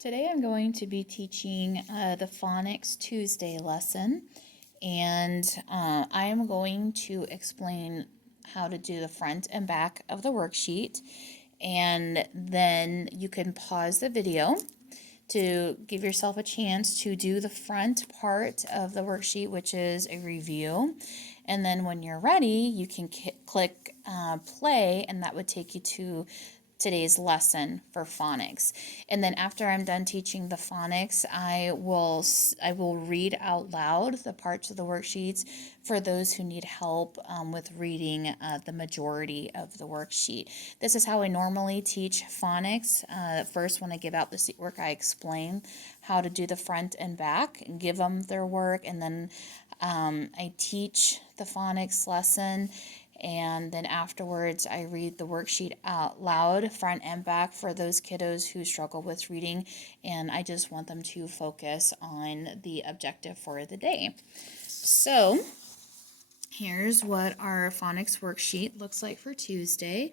Today I'm going to be teaching the Phonics Tuesday lesson, and I am going to explain how to do the front and back of the worksheet, and then you can pause the video to give yourself a chance to do the front part of the worksheet, which is a review. And then when you're ready, you can click play, and that would take you to today's lesson for phonics. And then after I'm done teaching the phonics, I will read out loud the parts of the worksheets for those who need help with reading the majority of the worksheet. This is how I normally teach phonics. First, when I give out the seat work, I explain how to do the front and back and give them their work, and then I teach the phonics lesson. And then afterwards, I read the worksheet out loud, front and back, for those kiddos who struggle with reading. And I just want them to focus on the objective for the day. So here's what our phonics worksheet looks like for Tuesday.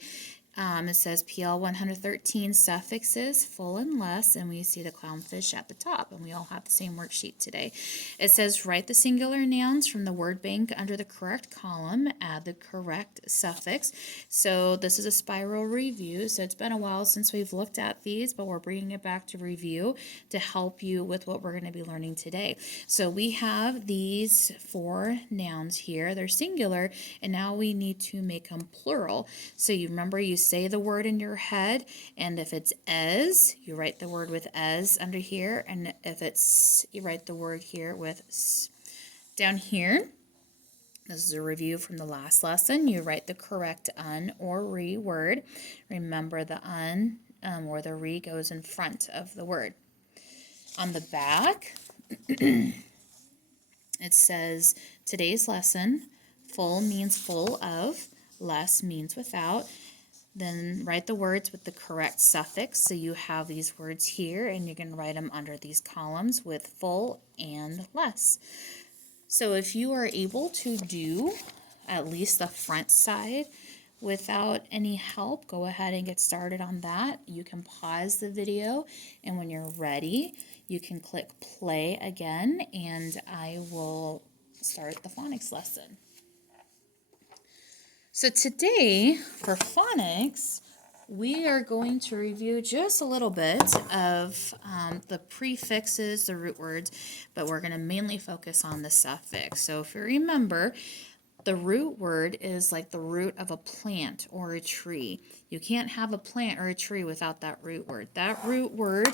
It says PL113 suffixes, full and less, and we see the clownfish at the top, and we all have the same worksheet today. It says write the singular nouns from the word bank under the correct column, add the correct suffix. So this is a spiral review, so it's been a while since we've looked at these, but we're bringing it back to review to help you with what we're going to be learning today. So we have these 4 nouns here. They're singular, and now we need to make them plural. So you remember, you say the word in your head, and if it's as, you write the word with as under here, and if it's, you write the word here with s. Down here, this is a review from the last lesson. You write the correct un or re word. Remember, the un or the re goes in front of the word. On the back, it says today's lesson, full means full of, less means without. Then write the words with the correct suffix. So you have these words here, and you can write them under these columns with full and less. So if you are able to do at least the front side without any help, go ahead and get started on that. You can pause the video, and when you're ready, you can click play again, and I will start the phonics lesson. So today, for phonics, we are going to review just a little bit of the prefixes, the root words, but we're going to mainly focus on the suffix. So if you remember, the root word is like the root of a plant or a tree. You can't have a plant or a tree without that root word. That root word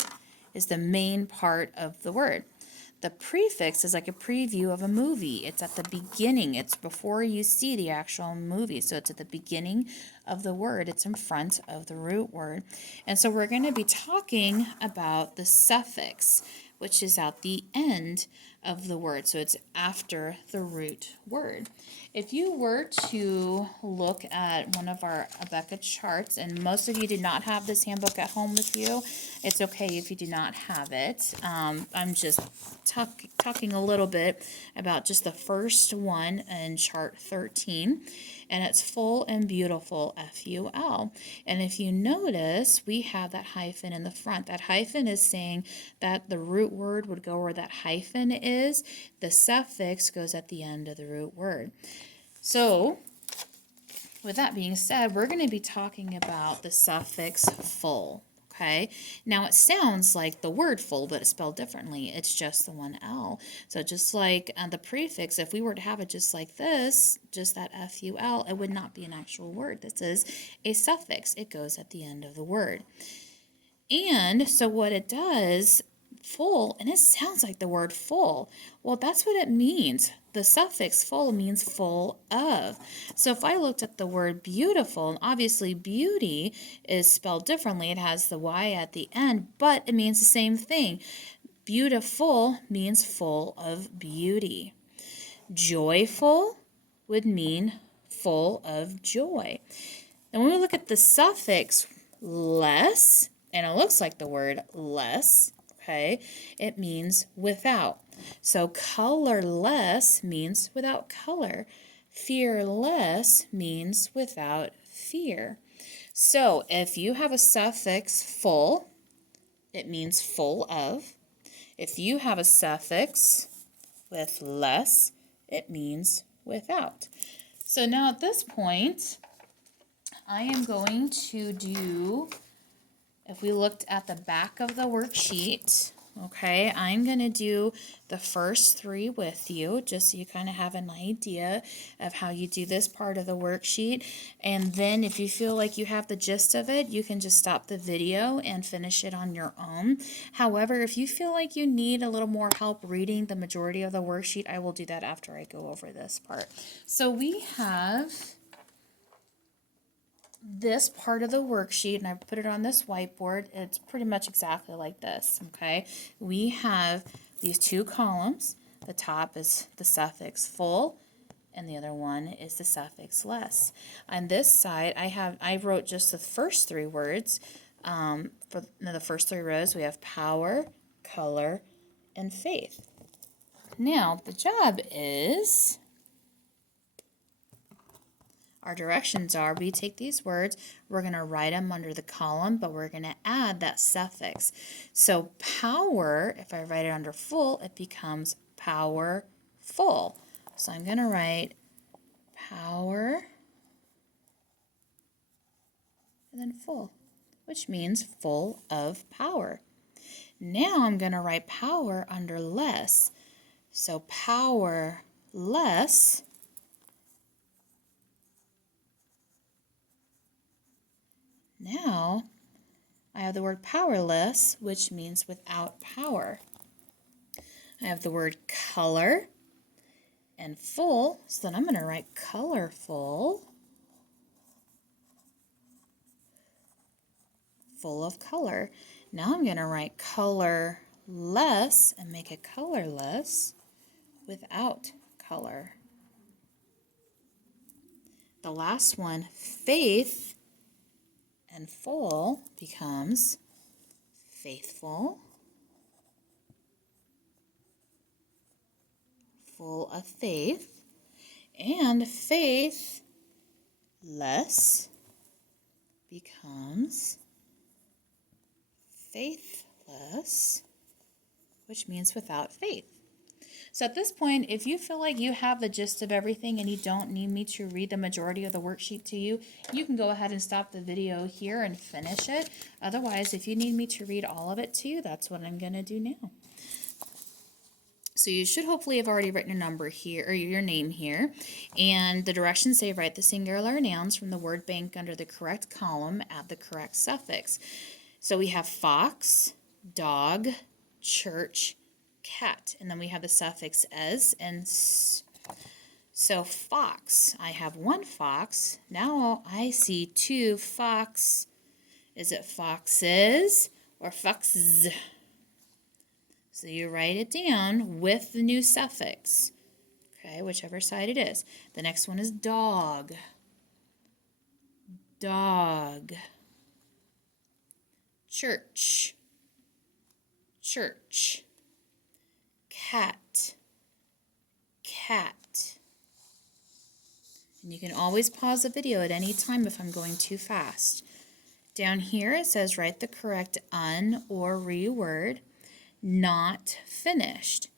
is the main part of the word. The prefix is like a preview of a movie. It's at the beginning. It's before you see the actual movie. So it's at the beginning of the word. It's in front of the root word. And so we're going to be talking about the suffix, which is at the end of the word. So it's after the root word. If you were to look at one of our Abeka charts, and most of you did not have this handbook at home with you, it's okay if you do not have it. I'm just talking a little bit about just the first one in chart 13, and it's full and beautiful, FUL. And if you notice, we have that hyphen in the front. That hyphen is saying that the root word would go where that hyphen is. The suffix goes at the end of the root word. So with that being said, we're going to be talking about the suffix full. Okay, now it sounds like the word full, but it's spelled differently. It's just the one L. So just like the prefix, if we were to have it just like this, just that FUL, it would not be an actual word. This is a suffix. It goes at the end of the word. And so what it does, full, and it sounds like the word full. Well, that's what it means. The suffix full means full of. So if I looked at the word beautiful, and obviously beauty is spelled differently. It has the Y at the end, but it means the same thing. Beautiful means full of beauty. Joyful would mean full of joy. And when we look at the suffix less, and it looks like the word less, okay, it means without. So colorless means without color. Fearless means without fear. So if you have a suffix full, it means full of. If you have a suffix with less, it means without. So now at this point, I am going to do, if we looked at the back of the worksheet, okay, I'm going to do the first three with you, just so you kind of have an idea of how you do this part of the worksheet. And then if you feel like you have the gist of it, you can just stop the video and finish it on your own. However, if you feel like you need a little more help reading the majority of the worksheet, I will do that after I go over this part. So we have this part of the worksheet, and I put it on this whiteboard. It's pretty much exactly like this, okay? We have these two columns. The top is the suffix full, and the other one is the suffix less. On this side, I wrote just the first three words. For the first three rows, we have power, color, and faith. Now, the job is, our directions are, we take these words, we're going to write them under the column, but we're going to add that suffix. So power, if I write it under full, it becomes powerful. So I'm going to write power and then full, which means full of power. Now I'm going to write power under less. So powerless. Now, I have the word powerless, which means without power. I have the word color and full, so then I'm going to write colorful, full of color. Now I'm going to write colorless and make it colorless, without color. The last one, faith and full, becomes faithful, full of faith, and faithless becomes faithless, which means without faith. So at this point, if you feel like you have the gist of everything and you don't need me to read the majority of the worksheet to you, you can go ahead and stop the video here and finish it. Otherwise, if you need me to read all of it to you, that's what I'm going to do now. So you should hopefully have already written a number here, or your name here. And the directions say write the singular nouns from the word bank under the correct column, add the correct suffix. So we have fox, dog, church, cat, and then we have the suffix "es" and "s." So fox, I have one fox. Now I see two fox. Is it foxes or foxes? So you write it down with the new suffix, okay, whichever side it is. The next one is dog, dog, church, church, cat, cat. And you can always pause the video at any time if I'm going too fast. Down here it says write the correct un or re word, not finished.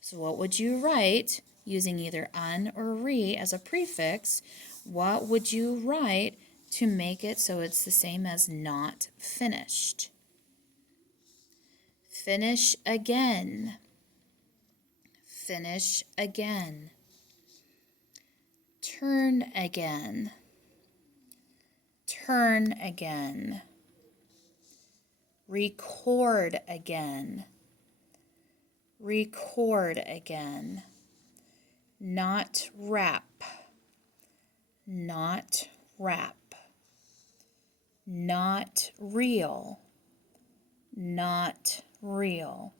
So what would you write using either un or re as a prefix? What would you write to make it so it's the same as not finished? Finish again. Finish again. Turn again. Turn again. Record again. Record again. Not wrap. Not wrap. Not real. Not real.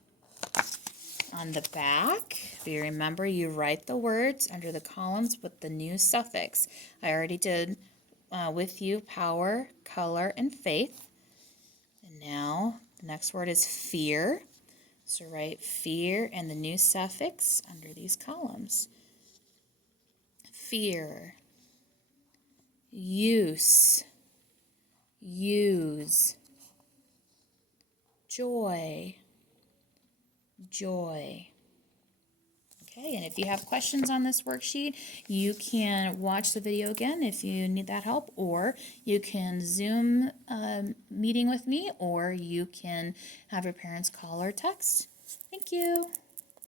On the back, if you remember, you write the words under the columns with the new suffix. I already did with you power, color, and faith. And now the next word is fear. So write fear and the new suffix under these columns. Fear. Use. Use. joy, joy. Okay, and if you have questions on this worksheet, you can watch the video again if you need that help, or you can Zoom meeting with me, or you can have your parents call or text. Thank you.